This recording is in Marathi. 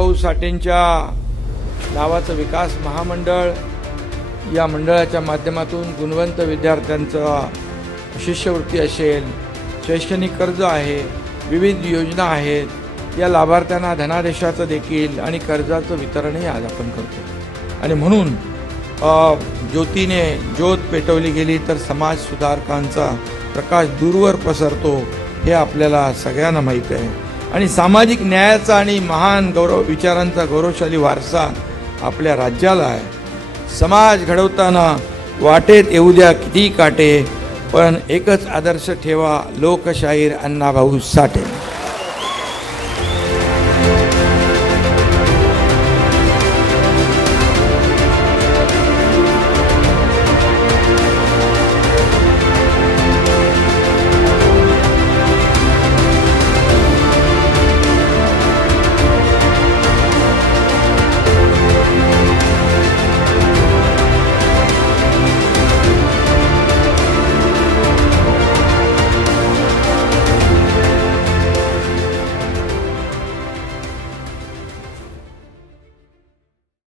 अण्णाभाऊ साठेंच्या नावाचं विकास महामंडळ या मंडळाच्या माध्यमातून गुणवंत विद्यार्थ्यांचा शिष्यवृत्ती असेल शैक्षणिक कर्ज आहे विविध योजना आहेत या लाभार्थ्यांना धनादेशाचं देखील आणि कर्जाचं वितरणही आज आपण करतो आणि म्हणून ज्योतीने ज्योत पेटवली गेली तर समाज सुधारकांचा प्रकाश दूरवर पसरतो हे आपल्याला सगळ्यांना माहीत आहे. आणि सामाजिक न्यायाचा आणि महान गौरव विचारांचा गौरवशाली वारसा आपल्या राज्याला आहे. समाज घडवताना वाटेत येऊ द्या किती काटे पण एकच आदर्श ठेवा लोकशाहीर अण्णाभाऊ साठे.